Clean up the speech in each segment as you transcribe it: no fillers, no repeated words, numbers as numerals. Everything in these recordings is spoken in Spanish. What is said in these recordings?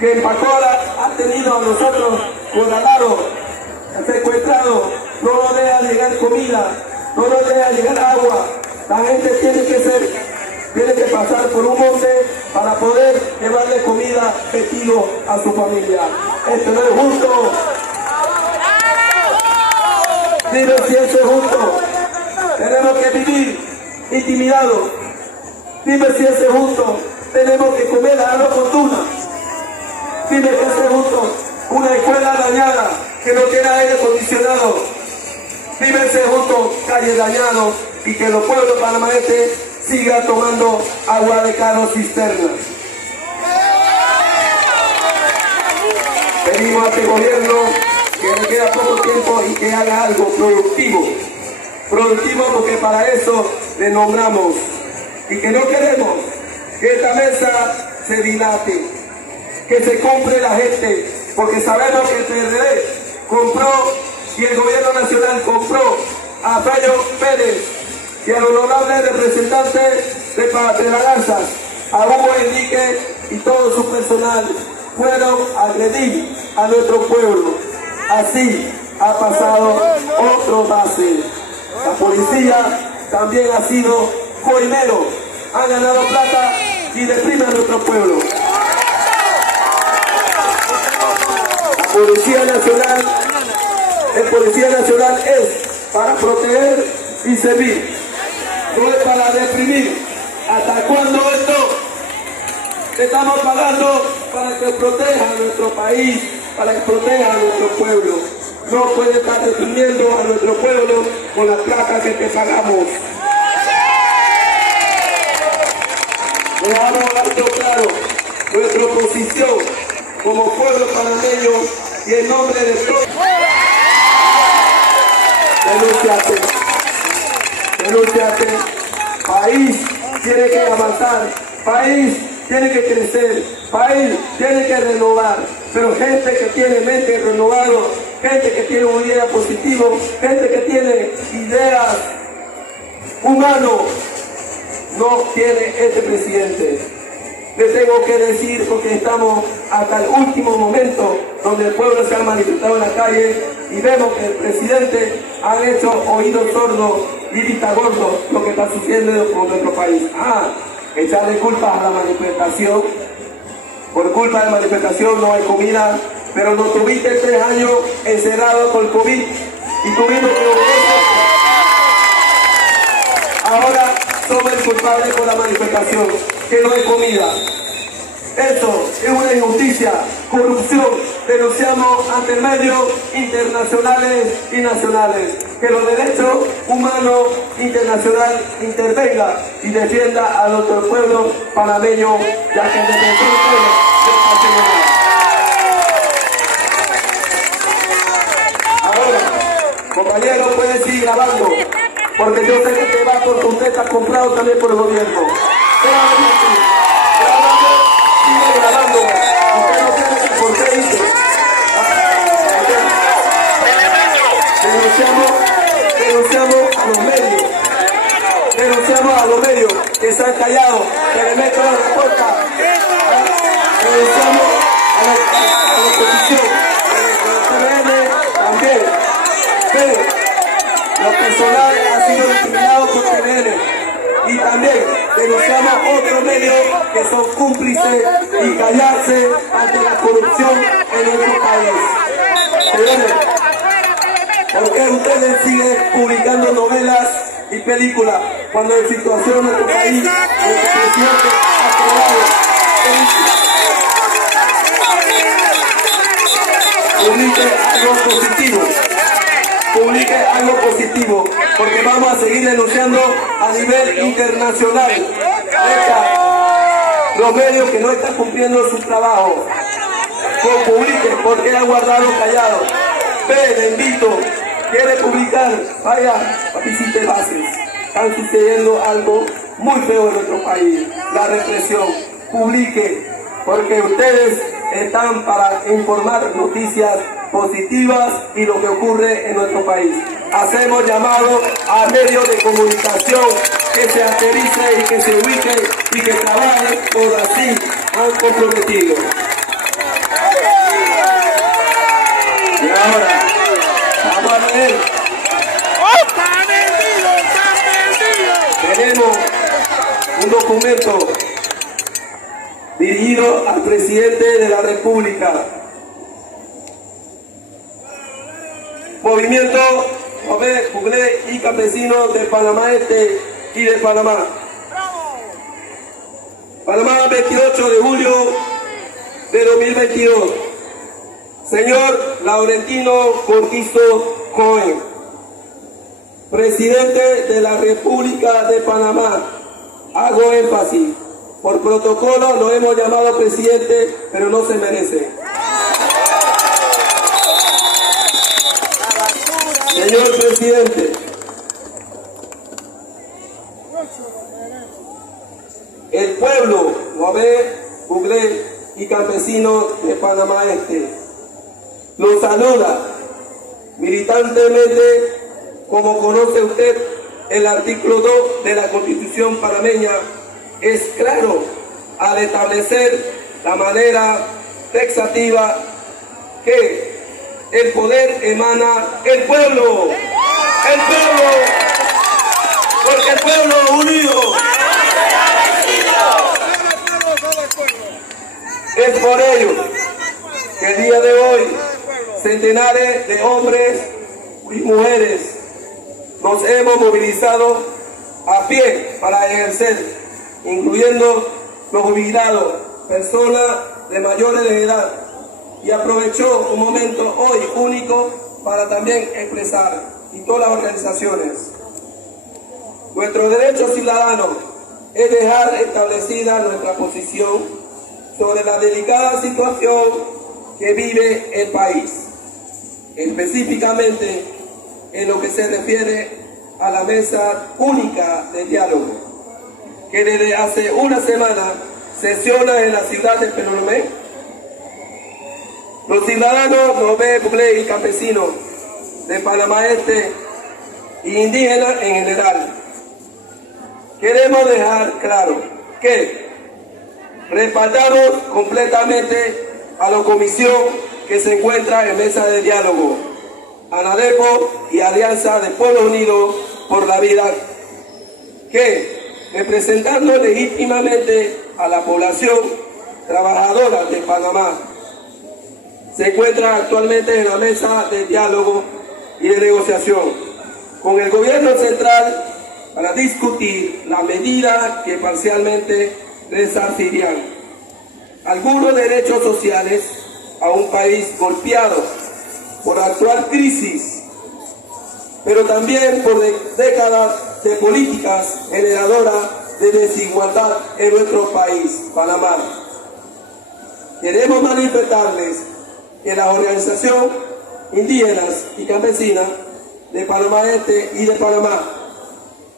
que en Pacola ha tenido a nosotros Guadalaro secuestrado, no nos deja llegar comida, no nos deja llegar agua. La gente tiene que pasar por un monte para poder llevarle comida, vestido a su familia. Esto no es justo. Dime si eso es justo. Tenemos que vivir intimidados. Dime si eso es justo. Tenemos que comer arroz con tuna. Dime que eso es justo. Una escuela dañada que no tiene aire acondicionado. Dime si es justo. Calles dañadas y que los pueblos panameños sigan tomando agua de carro cisterna. Pedimos a este gobierno que le queda poco tiempo y que haga algo productivo. Productivo porque para eso le nombramos. Y que no queremos que esta mesa se dilate, que se compre la gente, porque sabemos que el PRD compró y el gobierno nacional compró a Fabio Pérez y al honorable representante de la Garza, a Hugo Enrique y todo su personal fueron a agredir a nuestro pueblo. Así ha pasado otro base. La policía también ha sido coimero, ha ganado plata y deprime a nuestro pueblo. La Policía Nacional, el Policía Nacional es para proteger y servir, no es para deprimir. ¿Hasta cuándo esto? Estamos pagando para que proteja a nuestro país, para que proteja a nuestro pueblo. No puede estar deprimiendo a nuestro pueblo con las placas que te pagamos. Dejamos alto claro nuestra posición como pueblo panameño y en nombre de todos. Denúnciate. País tiene que avanzar, país tiene que crecer, país tiene que renovar, pero gente que tiene mente renovada, gente que tiene una idea positiva, gente que tiene ideas humanas, no tiene este presidente. Les tengo que decir porque estamos hasta el último momento donde el pueblo se ha manifestado en la calle y vemos que el presidente ha hecho oídos sordos y vista gordo lo que está sucediendo con nuestro país. Echarle culpas a la manifestación. Por culpa de la manifestación no hay comida, pero nos tuviste 3 años encerrados con el COVID y tuvimos que obedecer. Ahora somos el culpable por la manifestación, que no hay comida. Esto es una injusticia, corrupción. Denunciamos ante medios internacionales y nacionales que los derechos humanos internacionales intervenga y defienda a nuestro pueblo panameño, ya que el defensor del pueblo no Ahora, compañero, puede seguir grabando, porque yo sé que te va porque usted está comprado también por el gobierno. Sigue grabando. Usted no tiene por qué irse. Denunciamos a los medios. Denunciamos a los medios que se han callado, que le meten a la puerta. Denunciamos a la oposición, el PRD también. Pero los personales han sido discriminados por PRD. Y también denunciamos otros medios que son cómplices y callarse ante la corrupción en nuestro país. Señores, ¿por qué ustedes siguen publicando novelas y películas cuando en situación en nuestro país el presidente ha cobrado? Publique algo positivo, porque vamos a seguir denunciando a nivel internacional los medios que no están cumpliendo su trabajo. Publique, porque han guardado callado. Le invito, quiere publicar, vaya, visite bases. Están sucediendo algo muy feo en nuestro país, la represión. Publique, porque ustedes están para informar noticias positivas y lo que ocurre en nuestro país. Hacemos llamado a medios de comunicación que se aterricen y que se ubiquen y que trabajen por así han comprometido. Ahora, vamos a ver. Tenemos un documento dirigido al presidente de la República. Movimiento Puglé y Campesinos de Panamá Este y de Panamá. Panamá, 28 de julio de 2022. Señor Laurentino Cortizo Cohen, presidente de la República de Panamá. Hago énfasis, por protocolo lo hemos llamado presidente, pero no se merece. Señor presidente, el pueblo, Guabé, Puglé y campesinos de Panamá Este, lo saluda militantemente. Como conoce usted, el artículo 2 de la Constitución panameña es claro al establecer la manera taxativa que el poder emana el pueblo, porque el pueblo unido. Es por ello que el día de hoy centenares de hombres y mujeres nos hemos movilizado a pie para ejercer, incluyendo los jubilados, personas de mayores de edad, y aprovechó un momento hoy único para también expresar, y todas las organizaciones, nuestro derecho ciudadano es dejar establecida nuestra posición sobre la delicada situación que vive el país, específicamente en lo que se refiere a la mesa única de diálogo, que desde hace una semana sesiona en la ciudad de Pelolomé. Los ciudadanos Guabé, Puglé y campesinos de Panamá Este e indígenas en general, queremos dejar claro que respaldamos completamente a la comisión que se encuentra en mesa de diálogo, ANADEPO y Alianza de Pueblos Unidos por la Vida, que, representando legítimamente a la población trabajadora de Panamá, se encuentra actualmente en la mesa de diálogo y de negociación con el gobierno central para discutir la medida que parcialmente resarcirían algunos derechos sociales a un país golpeado por la actual crisis, pero también por décadas de políticas generadoras de desigualdad en nuestro país, Panamá. Queremos manifestarles que la organización indígenas y campesinas de Panamá Este y de Panamá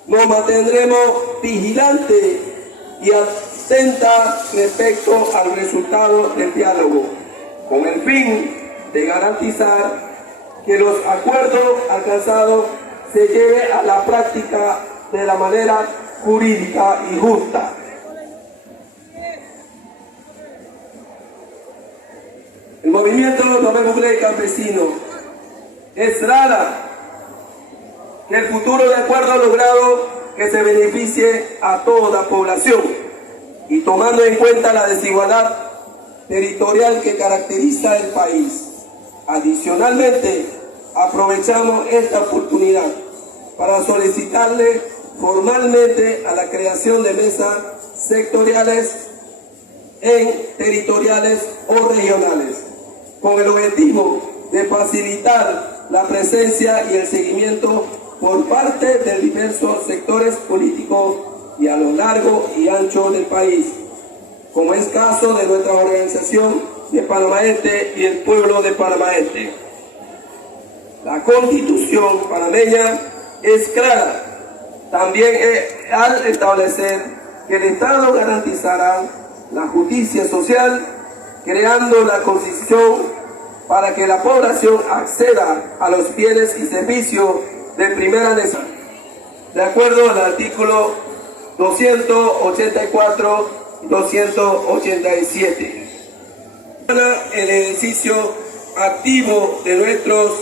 nos mantendremos vigilantes y atenta respecto al resultado del diálogo, con el fin de garantizar que los acuerdos alcanzados se lleven a la práctica de la manera jurídica y justa. El movimiento Guabé Campesino es rara que el futuro de acuerdo logrado que se beneficie a toda la población, y tomando en cuenta la desigualdad territorial que caracteriza el país. Adicionalmente, aprovechamos esta oportunidad para solicitarle formalmente a la creación de mesas sectoriales territoriales o regionales, con el objetivo de facilitar la presencia y el seguimiento por parte de diversos sectores políticos y a lo largo y ancho del país, como es caso de nuestra organización de Panamá Este y el pueblo de Panamá Este. La Constitución panameña es clara también al establecer que el Estado garantizará la justicia social, creando la Constitución para que la población acceda a los bienes y servicios de primera necesidad, de acuerdo al artículo 284 y 287. El ejercicio activo de nuestros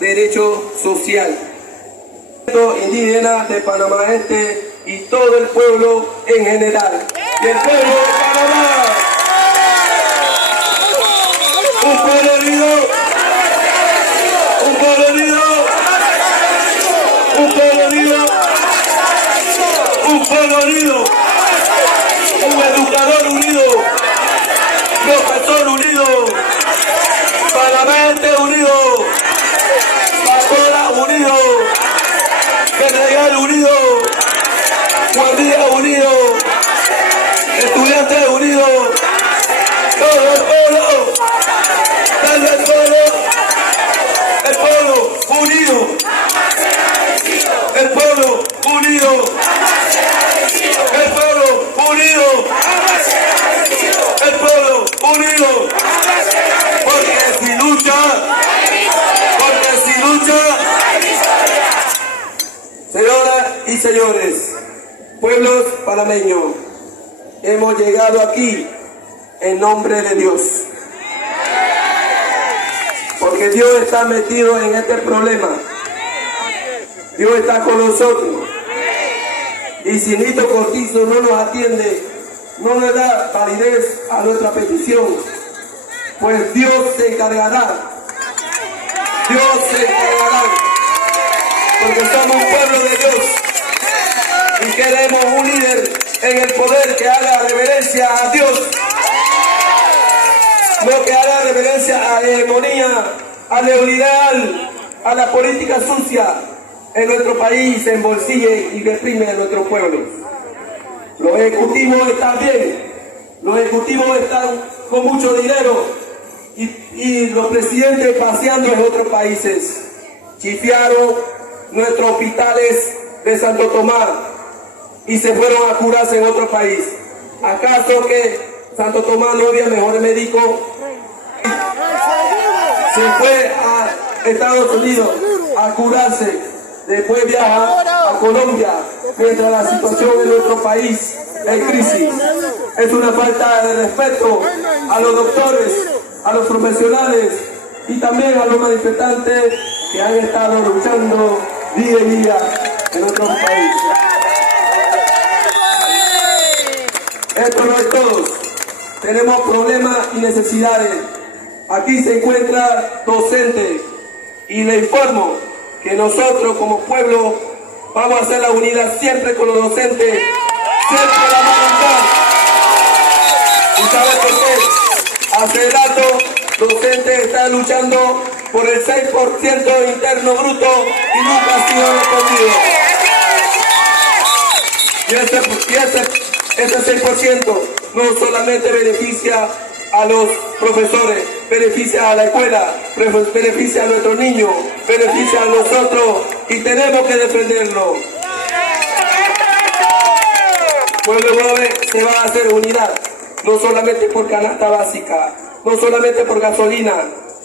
derechos sociales. Indígena de Panamá Este y todo el pueblo en general. Y el pueblo de Panamá, un pueblo unido, un pueblo unido, un pueblo unido, un pueblo unido, un educador unido, profesor unido, Panamá Este unido, Pacola unido, Pedregal unido, Guardia unido, estudiantes unidos, todo el pueblo, el pueblo unido, el pueblo unido, el pueblo unido, el pueblo unido, porque si lucha, señoras y señores, pueblos panameños, hemos llegado aquí en nombre de Dios. Porque Dios está metido en este problema. Dios está con nosotros. Y si Nito Cortizo no nos atiende, no le da validez a nuestra petición, pues Dios se encargará. Dios se encargará. Porque somos un pueblo de Dios y queremos un líder en el poder que haga reverencia a Dios, no que haga reverencia a la hegemonía, al neoliberal, a la política sucia en nuestro país, se embolsille y reprime a nuestros pueblos. Los ejecutivos están bien, los ejecutivos están con mucho dinero y los presidentes paseando en otros países. Chifiaron nuestros hospitales de Santo Tomás y se fueron a curarse en otro país. ¿Acaso que Santo Tomás no había mejores médicos? Se fue a Estados Unidos a curarse, después viaja a Colombia, mientras la situación en nuestro país es crisis. Es una falta de respeto a los doctores, a los profesionales y también a los manifestantes que han estado luchando día a día en nuestro país. Esto no es todo. Tenemos problemas y necesidades. Aquí se encuentra docente y le informo que nosotros como pueblo vamos a hacer la unidad siempre con los docentes, siempre la voluntad. ¿Y sabe por qué? Hace rato docentes están luchando por el 6% interno bruto y nunca ha sido respondido. Y ese 6% no solamente beneficia a los profesores, beneficia a la escuela, beneficia a nuestros niños, beneficia a nosotros y tenemos que defenderlo. Pueblo Joven se va a hacer unidad, no solamente por canasta básica, no solamente por gasolina,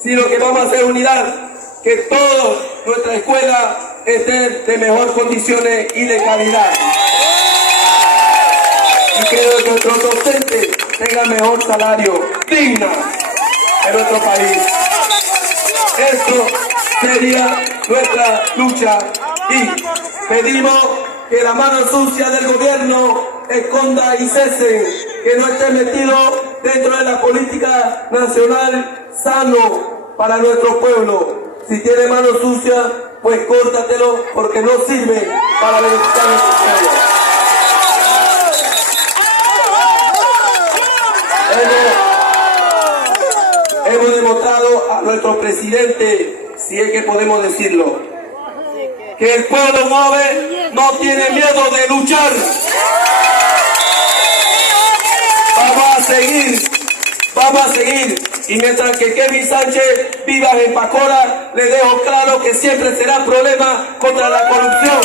sino que vamos a hacer unidad, que toda nuestra escuela esté de mejor condiciones y de calidad. Y que nuestros docentes tengan mejor salario digno en nuestro país. Esto sería nuestra lucha y pedimos que la mano sucia del gobierno esconda y cese, que no esté metido dentro de la política nacional sano para nuestro pueblo. Si tiene mano sucia, pues córtatelo porque no sirve para beneficiar a nuestro pueblo. Hemos demostrado a nuestro presidente, si es que podemos decirlo, que el pueblo joven no tiene miedo de luchar. Vamos a seguir. Y mientras que Kevin Sánchez viva en Pacora, le dejo claro que siempre será problema contra la corrupción.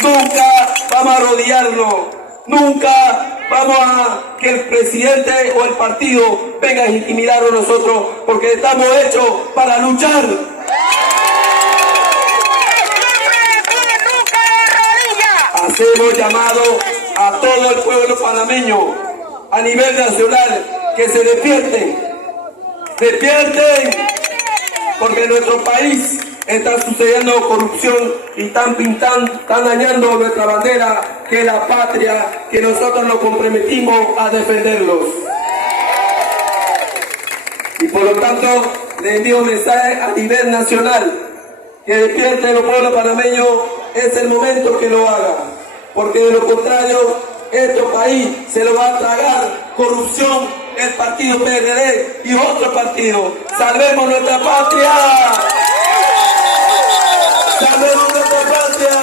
Nunca vamos a arrodillarnos, nunca vamos a que el presidente o el partido venga a intimidarnos a nosotros, porque estamos hechos para luchar. Hacemos llamado a todo el pueblo panameño, a nivel nacional que se despierten, despierten, porque en nuestro país está sucediendo corrupción y están dañando nuestra bandera, que es la patria, que nosotros nos comprometimos a defenderlos. Y por lo tanto, le envío un mensaje a nivel nacional, que despierte los pueblos panameños, es el momento que lo haga, porque de lo contrario, este país se lo va a tragar corrupción, el partido PRD y otro partido. ¡Salvemos nuestra patria! ¡Salvemos nuestra patria!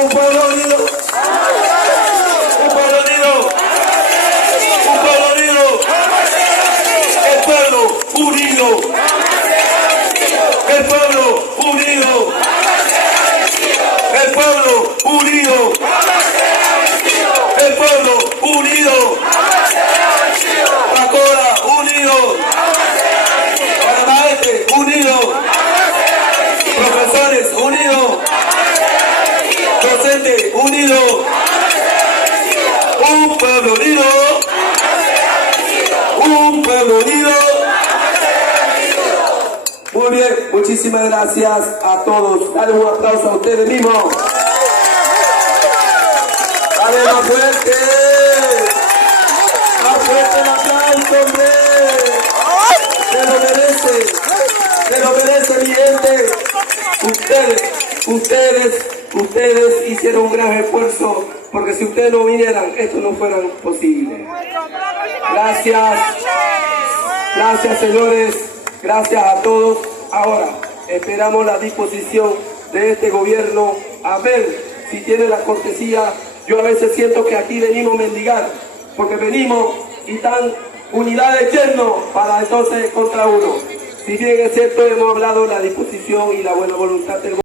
¡Un pueblo unido! ¡Un pueblo unido! ¡Un pueblo unido! ¡El pueblo unido! ¡El pueblo unido! ¡El pueblo unido! ¡El pueblo unido! ¡Pacora unido! ¡Panamaeste unido! ¡Profesores unidos! ¡Docentes unidos! ¡Un pueblo unido! ¡Un pueblo unido! Muy bien, muchísimas gracias a todos. Dale un aplauso a ustedes mismos. ¡Dale más fuerte! ¡Más fuerte el aplauso, hombre! Se lo merece mi gente. Ustedes hicieron un gran esfuerzo, porque si ustedes no vinieran, esto no fuera posible. Gracias señores, gracias a todos. Ahora esperamos la disposición de este gobierno, a ver si tiene la cortesía. Yo a veces siento que aquí venimos a mendigar, porque venimos y están unidades yernos para entonces contra uno. Si bien es cierto, hemos hablado de la disposición y la buena voluntad del gobierno.